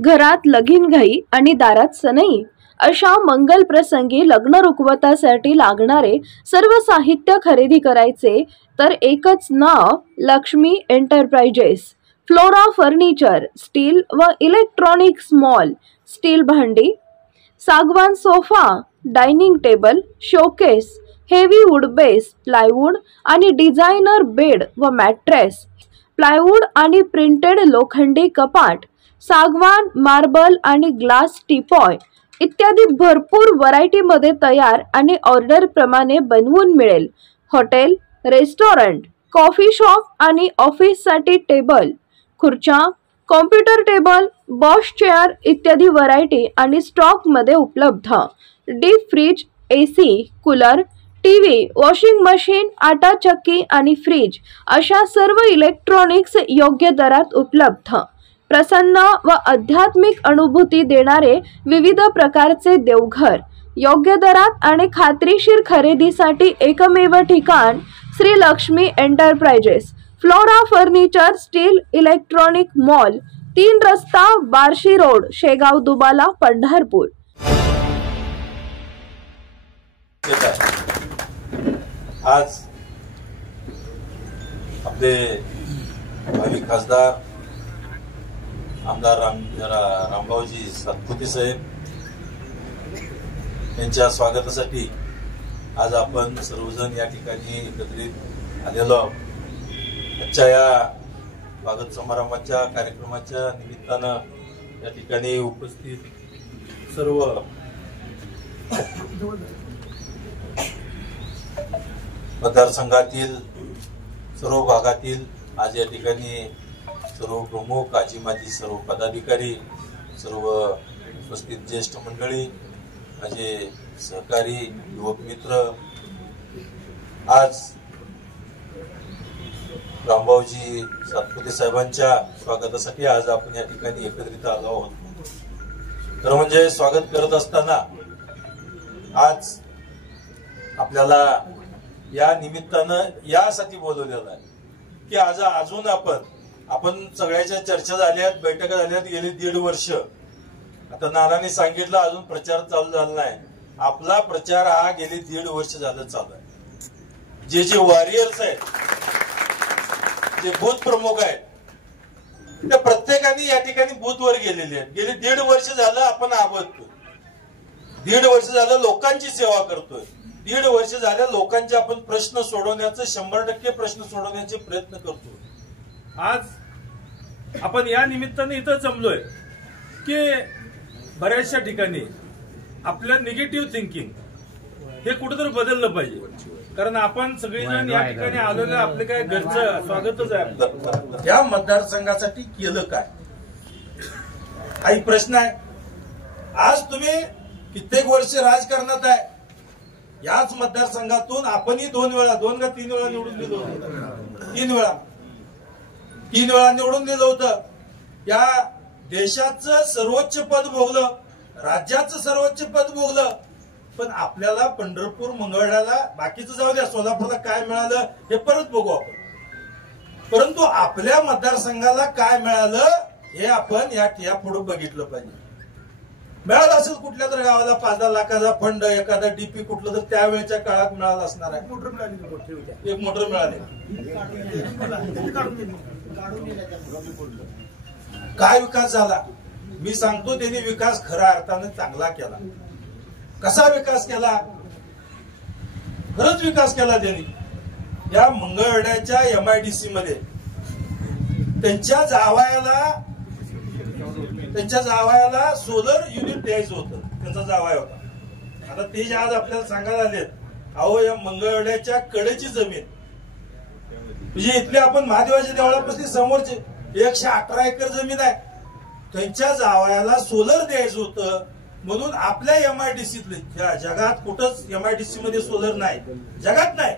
घरात लगीनघाई आणि दारात सनई अशा मंगल प्रसंगी लग्न रुखवतासाठी लागणारे सर्व साहित्य खरेदी करायचे तर एकच नाव Lakshmi enterprises. Flora furniture, steel व इलेक्ट्रॉनिक्स मॉल, स्टील भांडी, सागवान sofa, dining table, showcase, heavy wood base, plywood आणि डिझायनर बेड व मॅट्रेस, प्लायवूड आणि प्रिंटेड लोखंडी कपाट, सागवान, मार्बल आणि ग्लास टीपॉय इत्यादी भरपूर व्हरायटीमध्ये तयार आणि ऑर्डर प्रमाणे बनवून मिळेल. हॉटेल, रेस्टॉरंट, कॉफी शॉप आणि ऑफिससाठी टेबल, खुर्च्या, कॉम्प्युटर टेबल, बॉश चेअर इत्यादी व्हरायटी आणि स्टॉक मध्ये उपलब्ध. Deep freeze, AC, cooler, TV, washing machine, आटा चक्की आणि फ्रीज अशा सर्व इलेक्ट्रॉनिक्स योग्य दरात उपलब्ध. प्रसन्न व आध्यात्मिक अनुभूती देणारे विविध प्रकारचे देवघर, योग्य दरात आणि खात्रीशीर खरेदीसाठी एकमेव ठिकाण Shri Lakshmi enterprises. Flora furniture, steel, electronic mall, 3 रस्ता, बार्शी रोड, शेगाव दुबाला, पंढरपूर. आज आपले भावी खासदार आमदार रामभाऊजी सातपुते साहेब यांच्या स्वागतासाठी आज आपण सर्वजण या ठिकाणी एकत्रित आलेलो आहोत. आजच्या या स्वागत समारंभाच्या कार्यक्रमाच्या निमित्तानं या ठिकाणी उपस्थित सर्व मतदारसंघातील सर्व भागातील आज या ठिकाणी सर्व प्रमुख, आजी माजी सर्व पदाधिकारी, सर्व उपस्थित ज्येष्ठ मंडळी, माझे सहकारी, युवक मित्र, आज रामभाऊजी सातपुते साहेबांच्या स्वागतासाठी आज आपण या ठिकाणी एकत्रित आलो आहोत. तर म्हणजे स्वागत करत असताना आज आपल्याला या निमित्तानं यासाठी बोलवलेलं आहे की आज अजून आपण सगळ्याच्या चर्चा झाल्यात, बैठका झाल्यात, गेली 1.5 वर्ष. आता नानांनी सांगितलं अजून प्रचार चालू झाला नाही. आपला प्रचार हा गेली 1.5 वर्ष झालं चालू आहे. जे वॉरियर्स आहेत, जे बूथ प्रमुख आहेत, त्या प्रत्येकाने या ठिकाणी बूथवर गेलेले आहेत. गेली 1.5 वर्ष झालं आपण आबदतोय, 1.5 वर्ष झालं लोकांची सेवा करतोय, 1.5 वर्ष झाल्या लोकांचे आपण प्रश्न सोडवण्याचं 100% प्रश्न सोडवण्याचे प्रयत्न करतोय. आज आपण या निमित्ताने इथं जमलोय की बऱ्याचशा ठिकाणी आपलं निगेटिव्ह थिंकिंग हे कुठेतरी बदललं पाहिजे. कारण आपण सगळेजण या ठिकाणी आलेलं आपलं काय घरचं स्वागतच आहे. या मतदारसंघासाठी केलं काय हा एक प्रश्न आहे. आज तुम्ही कित्येक वर्ष राजकारणात आहे. याच मतदारसंघातून आपणही 2 वेळा 2 का 3 वेळा निवडून दिलं होतं. 3 वेळा निवडून दिलं होतं. या देशाचं सर्वोच्च पद भोगलं, राज्याचं सर्वोच्च पद भोगलं. पण आपल्याला पंढरपूर, मंगळवेढ्याला, बाकीचं जाऊ द्या, सोलापूरला काय मिळालं हे परत बघू आपण. परंतु आपल्या मतदारसंघाला काय मिळालं हे आपण या पुढे बघितलं पाहिजे. मिळालं असेल कुठल्या तर गावाला 5-10 लाखाचा फंड, एखादा डीपी कुठलं तर त्यावेळेच्या काळात मिळालं असणार आहे. मोटर मिळाली, एक मोटर मिळाली. काय विकास झाला मी सांगतो. त्यांनी विकास खऱ्या अर्थाने चांगला केला. कसा विकास केला? खरंच विकास केला त्यांनी. या मंगळवेढ्याच्या MIDC मध्ये त्यांच्या जावयाला सोलर युनिट द्यायचं होतं. त्यांचा जावया होता. आता ते जे आज आपल्याला सांगायला आलेत, अहो या मंगळवेढ्याच्या कडेची जमीन म्हणजे इथले आपण महादेवाच्या देवळापासून समोरचे 118 एकर जमीन आहे. त्यांच्या जावयाला सोलर द्यायचं होतं म्हणून आपल्या MIDCतले, जगात कुठंच MIDC मध्ये सोलर नाही, जगात नाही.